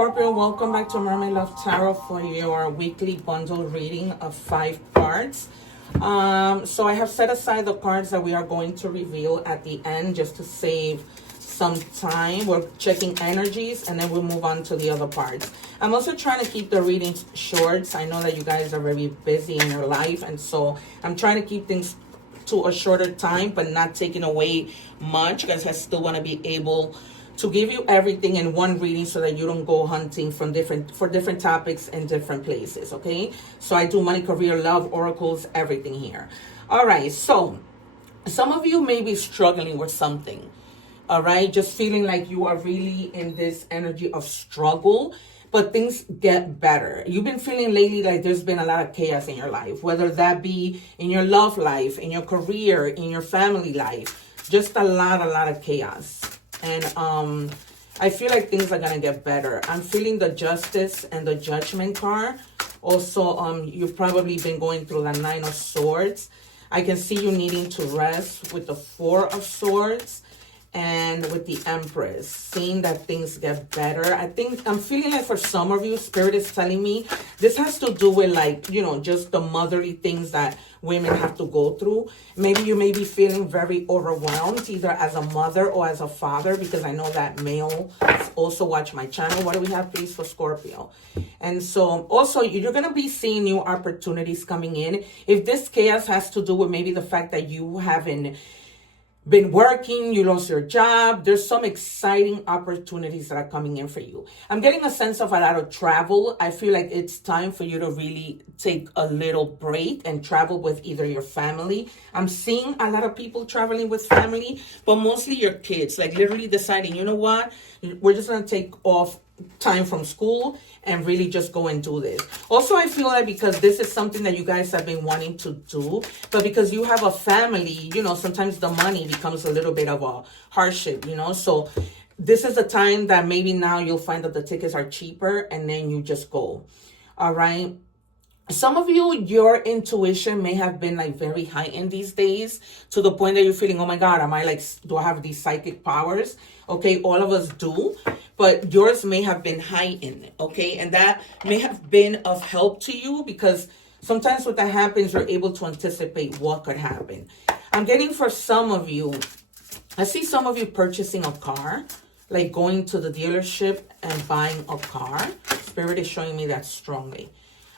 Scorpio, welcome back to Mermaid Love Tarot for your weekly bundle reading of 5 cards. So I have set aside the cards that we are going to reveal at the end just to save some time. We're checking energies and then we'll move on to the other parts. I'm also trying to keep the readings short. I know that you guys are very busy in your life, and so I'm trying to keep things to a shorter time but not taking away much, because I still want to be able to give you everything in one reading so that you don't go hunting for different topics in different places. Okay, so I do money, career, love, oracles, everything here. All right, so some of you may be struggling with something. All right, just feeling like you are really in this energy of struggle, but things get better. You've been feeling lately like there's been a lot of chaos in your life, whether that be in your love life, in your career, in your family life, just a lot of chaos. And I feel like things are going to get better. I'm feeling the Justice and the Judgment card. Also, you've probably been going through the 9 of Swords. I can see you needing to rest with the 4 of Swords and with the Empress, seeing that things get better. I'm feeling like for some of you, Spirit is telling me this has to do with, like, you know, just the motherly things that women have to go through. Maybe you may be feeling very overwhelmed, either as a mother or as a father, because I know that male also watch my channel. What do we have, please, for Scorpio? And so also you're going to be seeing new opportunities coming in. If this chaos has to do with maybe the fact that you haven't been working, you lost your job, there's some exciting opportunities that are coming in for you. I'm getting a sense of a lot of travel. I feel like it's time for you to really take a little break and travel with either your family. I'm seeing a lot of people traveling with family, but mostly your kids, like literally deciding, you know what, we're just going to take off time from school and really just go and do this. Also, I feel like because this is something that you guys have been wanting to do, but because you have a family, you know, sometimes the money becomes a little bit of a hardship, you know. So this is a time that maybe now you'll find that the tickets are cheaper and then you just go. All right. Some of you, your intuition may have been like very heightened these days, to the point that you're feeling, oh my God, do I have these psychic powers? Okay, all of us do, but yours may have been heightened, okay? And that may have been of help to you, because sometimes what that happens, you're able to anticipate what could happen. I'm getting for some of you, I see some of you purchasing a car, like going to the dealership and buying a car. Spirit is showing me that strongly.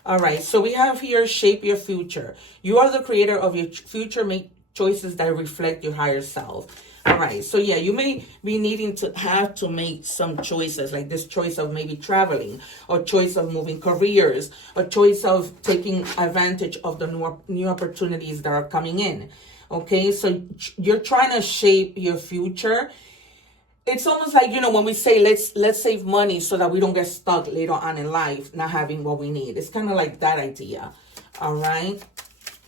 All right, so we have here, shape your future. You are the creator of your future. Make choices that reflect your higher self. All right, so yeah, you may be needing to have to make some choices, like this choice of maybe traveling, or choice of moving careers, or choice of taking advantage of the new opportunities that are coming in. Okay, so you're trying to shape your future. It's almost like, you know, when we say let's save money so that we don't get stuck later on in life not having what we need. It's kind of like that idea. All right.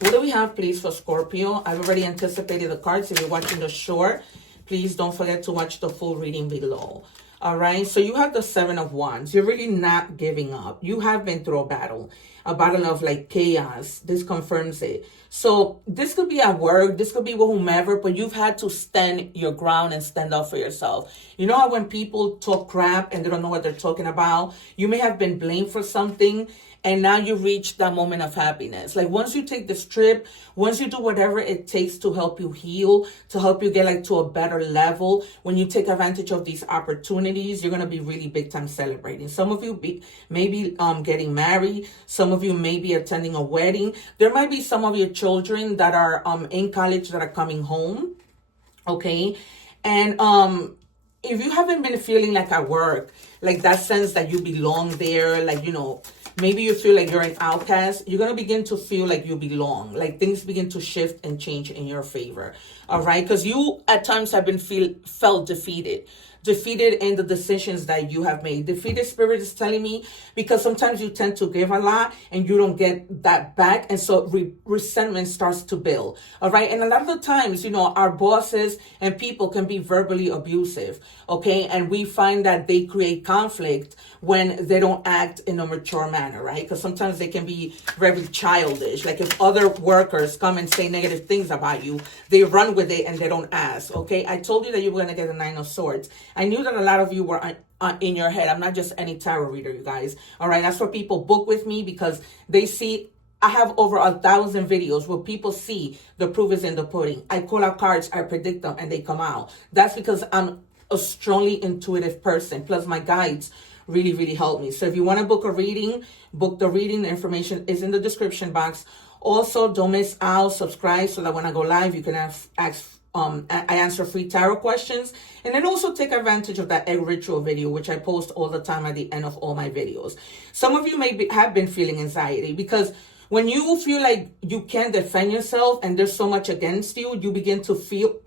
What do we have, please, for Scorpio? I've already anticipated the cards. If you're watching the short, please don't forget to watch the full reading below. All right. So you have the 7 of Wands. You're really not giving up. You have been through a battle of like chaos. This confirms it. So this could be at work, this could be with whomever, but you've had to stand your ground and stand up for yourself. You know how when people talk crap and they don't know what they're talking about, you may have been blamed for something, and now you reach that moment of happiness. Like once you take this trip, once you do whatever it takes to help you heal, to help you get like to a better level, when you take advantage of these opportunities, you're going to be really big time celebrating. Some of you may be getting married. Some of you may be attending a wedding. There might be some of your children that are in college that are coming home. Okay. And if you haven't been feeling like at work, like that sense that you belong there, like, you know, maybe you feel like you're an outcast, you're going to begin to feel like you belong. Like things begin to shift and change in your favor. All right. Because you at times have been felt defeated in the decisions that you have made. Defeated spirit is telling me, because sometimes you tend to give a lot and you don't get that back. And so resentment starts to build. All right. And a lot of the times, you know, our bosses and people can be verbally abusive. Okay. And we find that they create conflict when they don't act in a mature manner, right? Because sometimes they can be very childish. Like if other workers come and say negative things about you, they run with it and they don't ask. Okay. I told you that you were going to get a 9 of Swords. I knew that a lot of you were in your head. I'm not just any tarot reader, you guys. All right, that's why people book with me, because they see I have over 1,000 videos where people see the proof is in the pudding. I call out cards, I predict them, and they come out. That's because I'm a strongly intuitive person. Plus, my guides really, really help me. So if you want to book a reading, book the reading. The information is in the description box. Also, don't miss out. Subscribe so that when I go live, you can I answer free tarot questions. And then also take advantage of that egg ritual video, which I post all the time at the end of all my videos. Some of you have been feeling anxiety, because when you feel like you can't defend yourself and there's so much against you, you begin to feel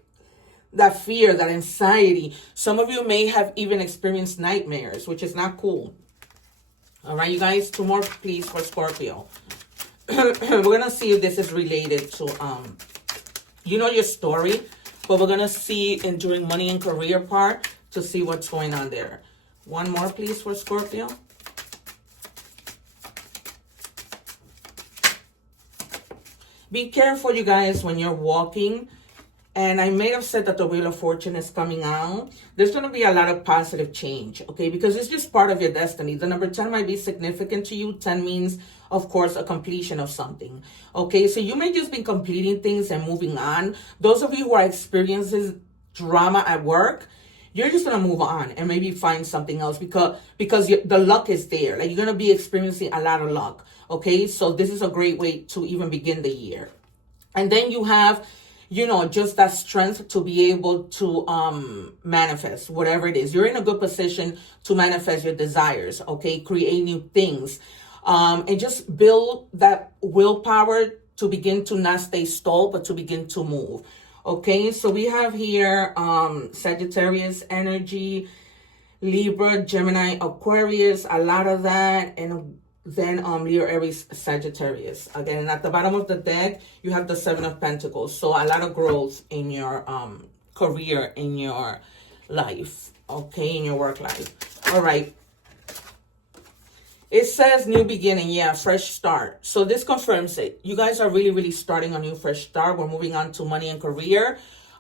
that fear, that anxiety. Some of you may have even experienced nightmares, which is not cool. All right, you guys, 2 more, please, for Scorpio. We're going to see if this is related to, your story, but we're going to see during money and career part to see what's going on there. 1 more, please, for Scorpio. Be careful, you guys, when you're walking. And I may have said that the Wheel of Fortune is coming out. There's going to be a lot of positive change, okay? Because it's just part of your destiny. The number 10 might be significant to you. 10 means, of course, a completion of something, okay? So you may just be completing things and moving on. Those of you who are experiencing drama at work, you're just going to move on and maybe find something else because the luck is there. Like, you're going to be experiencing a lot of luck, okay? So this is a great way to even begin the year. And then you have, just that strength to be able to manifest whatever it is. You're in a good position to manifest your desires, okay? Create new things. And just build that willpower to begin to not stay stalled, but to begin to move. Okay, so we have here Sagittarius energy, Libra, Gemini, Aquarius, a lot of that, and then Leo, Aries, Sagittarius. Again, and at the bottom of the deck, you have the 7 of Pentacles. So a lot of growth in your career, in your life, okay, in your work life. All right. It says new beginning, yeah, fresh start. So this confirms it. You guys are really, really starting a new fresh start. We're moving on to money and career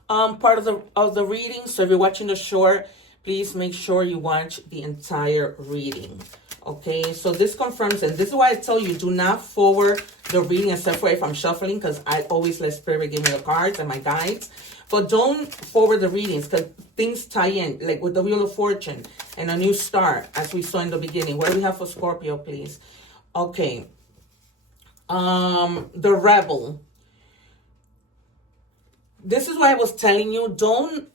part of the reading. So if you're watching the short, please make sure you watch the entire reading. Okay, so this confirms it. This is why I tell you, do not forward the reading except for if I'm shuffling, because I always let Spirit give me the cards and my guides. But don't forward the readings, because things tie in, like with the Wheel of Fortune and a new start, as we saw in the beginning. What do we have for Scorpio, please? Okay. The Rebel. This is why I was telling you, don't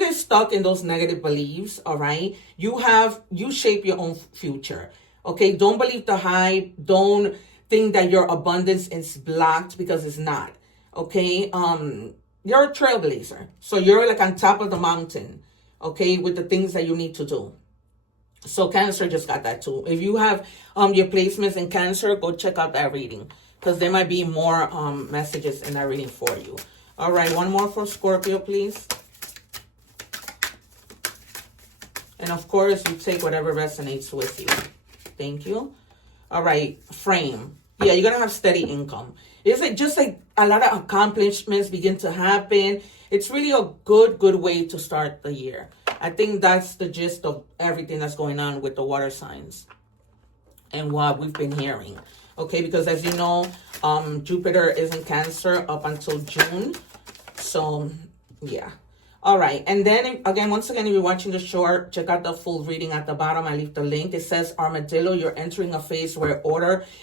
get stuck in those negative beliefs, all right? You shape your own future, okay? Don't believe the hype. Don't think that your abundance is blocked, because it's not, okay? You're a trailblazer. So you're like on top of the mountain, okay, with the things that you need to do. So Cancer just got that too. If you have your placements in Cancer, go check out that reading, because there might be more messages in that reading for you. All right, 1 more for Scorpio, please. And of course, you take whatever resonates with you. Thank you. All right, frame. Yeah, you're going to have steady income. It's like just like a lot of accomplishments begin to happen. It's really a good way to start the year. I think that's the gist of everything that's going on with the water signs and what we've been hearing. Okay, because as you know, Jupiter is in Cancer up until June. So, yeah. All right, and then again, once again, if you're watching the short, check out the full reading at the bottom. I leave the link. It says Armadillo, you're entering a phase where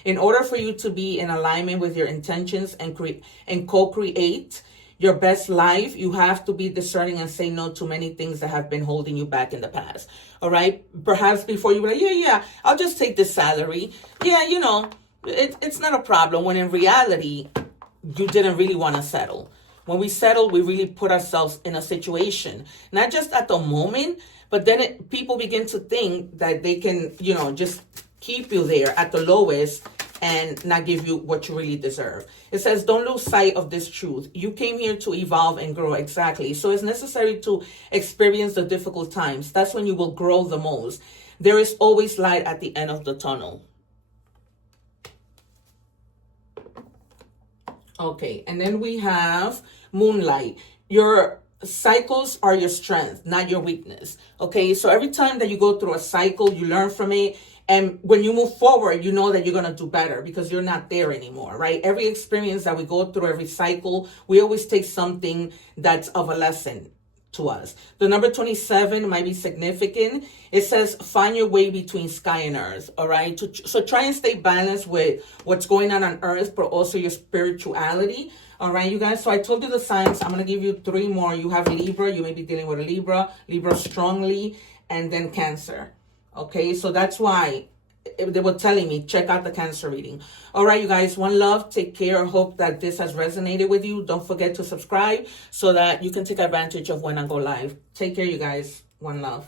in order for you to be in alignment with your intentions and co-create your best life, you have to be discerning and say no to many things that have been holding you back in the past. All right, perhaps before you were like, yeah, I'll just take this salary. Yeah, it's not a problem, when in reality, you didn't really want to settle. When we settle, we really put ourselves in a situation, not just at the moment, but then people begin to think that they can, just keep you there at the lowest and not give you what you really deserve. It says, don't lose sight of this truth. You came here to evolve and grow. Exactly. So it's necessary to experience the difficult times. That's when you will grow the most. There is always light at the end of the tunnel. Okay, and then we have Moonlight. Your cycles are your strength, not your weakness. Okay, so every time that you go through a cycle, you learn from it. And when you move forward, you know that you're going to do better because you're not there anymore, right? Every experience that we go through, every cycle, we always take something that's of a lesson to us. The number 27 might be significant. It says, find your way between sky and earth, all right? So try and stay balanced with what's going on earth, but also your spirituality. All right, you guys. So I told you the signs. I'm going to give you 3 more. You have Libra. You may be dealing with a Libra strongly, and then Cancer. Okay, so that's why they were telling me, check out the Cancer reading. All right, you guys, one love. Take care. Hope that this has resonated with you. Don't forget to subscribe so that you can take advantage of when I go live. Take care, you guys. One love.